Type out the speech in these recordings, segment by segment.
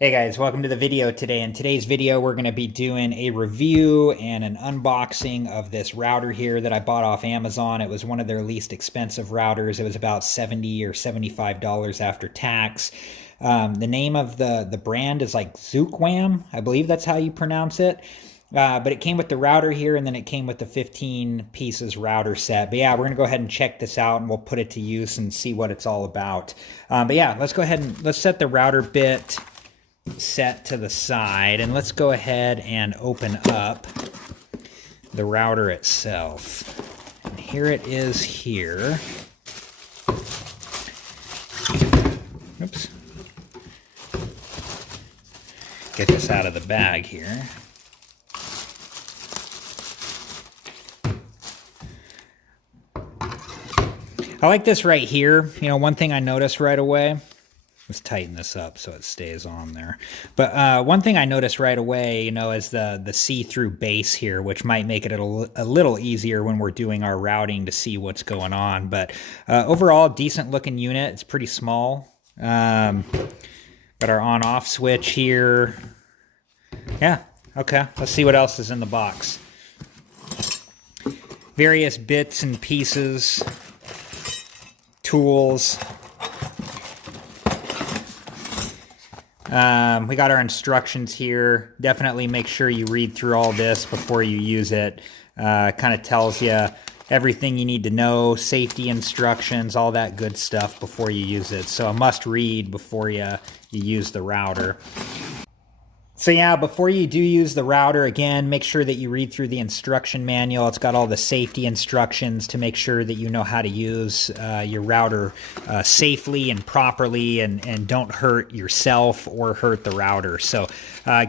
Hey guys, welcome to the video today. In today's video, we're going to be doing a review and an unboxing of this router here that I bought off Amazon. It was one of their least expensive routers. It was about $70 or $75 after tax. The name of the brand is like Zucwwam. I believe that's how you pronounce it. But it came with the router here, and then it came with the 15 pieces router set. But yeah, we're going to go ahead and check this out, and we'll put it to use and see what it's all about. But yeah, let's go ahead and let's set the router bit set to the side, and let's go ahead and open up the router itself. And here it is here. Oops. Get this out of the bag here. I like this right here. You know, one thing I noticed right away, let's tighten this up so it stays on there. But one thing I noticed right away, you know, is the see-through base here, which might make it a little easier when we're doing our routing to see what's going on. But overall, decent looking unit. It's pretty small. Got our on-off switch here. Yeah, okay. Let's see what else is in the box. Various bits and pieces, tools. We got our instructions here. Definitely make sure you read through all this before you use it. Kind of tells you everything you need to know, safety instructions, all that good stuff before you use it. So a must read before you use the router. So yeah, before you do use the router, again, make sure that you read through the instruction manual. It's got all the safety instructions to make sure that you know how to use your router safely and properly, and don't hurt yourself or hurt the router. So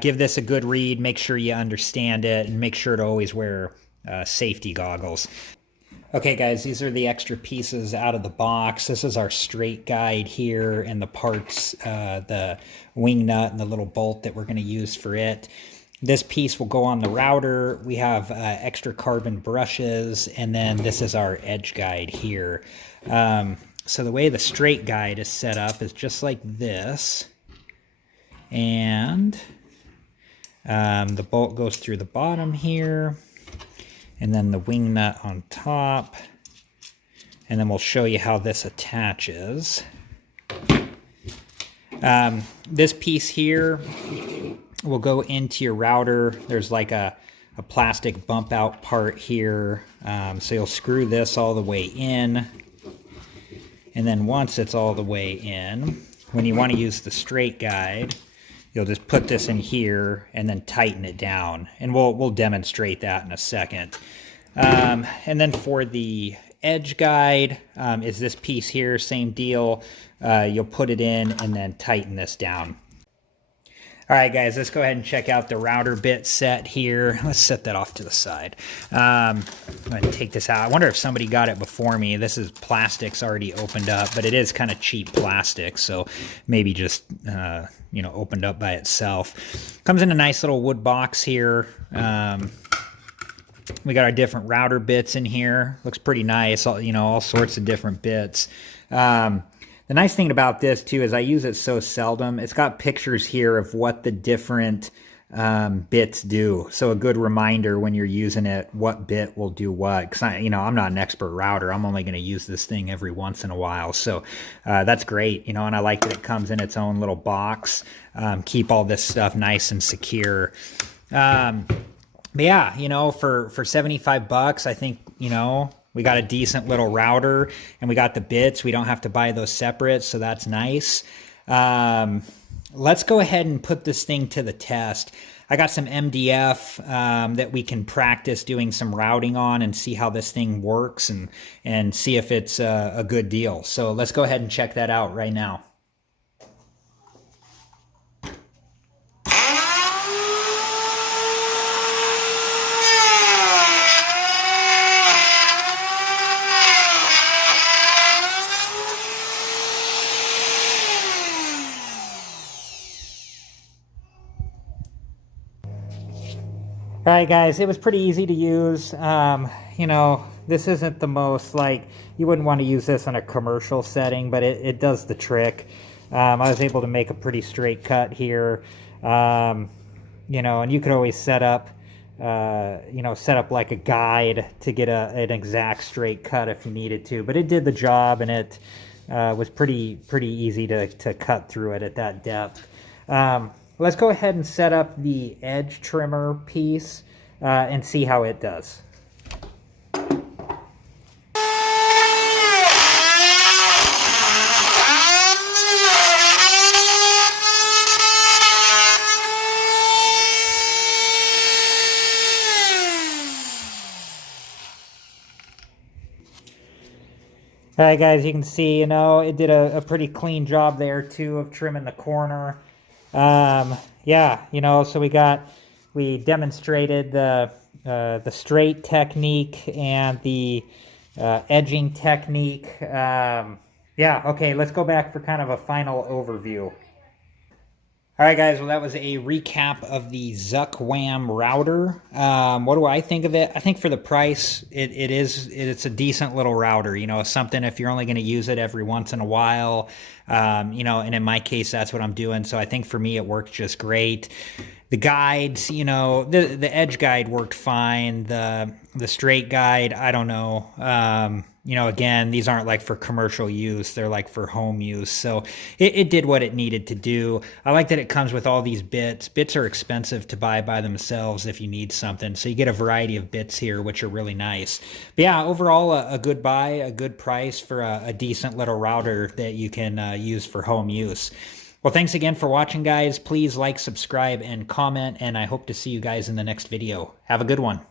give this a good read, make sure you understand it, and make sure to always wear safety goggles. Okay guys, these are the extra pieces out of the box. This is our straight guide here, and the parts, the wing nut and the little bolt that we're going to use for it. This piece will go on the router. We have extra carbon brushes, and then this is our edge guide here. So the way the straight guide is set up is just like this. And the bolt goes through the bottom here, and then the wing nut on top, and then we'll show you how this attaches. This piece here will go into your router. There's like a plastic bump out part here, so you'll screw this all the way in, and then once it's all the way in, when you want to use the straight guide, you'll just put this in here and then tighten it down. And we'll demonstrate that in a second. And then for the edge guide, is this piece here, same deal. You'll put it in and then tighten this down. All right, guys, let's go ahead and check out the router bit set here. Let's set that off to the side. I'm going to take this out. I wonder if somebody got it before me. This is plastic's already opened up, but it is kind of cheap plastic, so maybe just, you know, opened up by itself. Comes in a nice little wood box here. We got our different router bits in here. Looks pretty nice, you know, all sorts of different bits. The nice thing about this, too, is I use it so seldom. It's got pictures here of what the different bits do. So a good reminder when you're using it, what bit will do what. Because, you know, I'm not an expert router. I'm only going to use this thing every once in a while. So that's great, you know, and I like that it comes in its own little box. Keep all this stuff nice and secure. But yeah, you know, for 75 bucks, I think, you know, we got a decent little router, and we got the bits. We don't have to buy those separate, so that's nice. Let's go ahead and put this thing to the test. I got some MDF that we can practice doing some routing on and see how this thing works, and see if it's a good deal. So let's go ahead and check that out right now. All right, guys, it was pretty easy to use. You know, this isn't the most, like, you wouldn't want to use this in a commercial setting, but it does the trick. I was able to make a pretty straight cut here. You know, and you could always set up, you know, set up like a guide to get an exact straight cut if you needed to. But it did the job, and it was pretty easy to cut through it at that depth. Let's go ahead and set up the edge trimmer piece and see how it does. All right, guys, you can see, you know, it did a pretty clean job there, too, of trimming the corner. Yeah, you know, so we demonstrated the straight technique and the edging technique. Yeah, okay, let's go back for kind of a final overview. All right, guys, well, that was a recap of the Zucwwam router. What do I think of it? I think for the price, it's a decent little router. You know, something if you're only going to use it every once in a while, you know, and in my case, that's what I'm doing. So I think for me, it worked just great. The guides, you know, the edge guide worked fine. The straight guide, I don't know. You know, again, these aren't like for commercial use. They're like for home use. So it did what it needed to do. I like that it comes with all these bits. Bits are expensive to buy by themselves if you need something. So you get a variety of bits here, which are really nice. But yeah, overall, a good buy, a good price for a decent little router that you can use for home use. Well, thanks again for watching, guys. Please like, subscribe, and comment, and I hope to see you guys in the next video. Have a good one.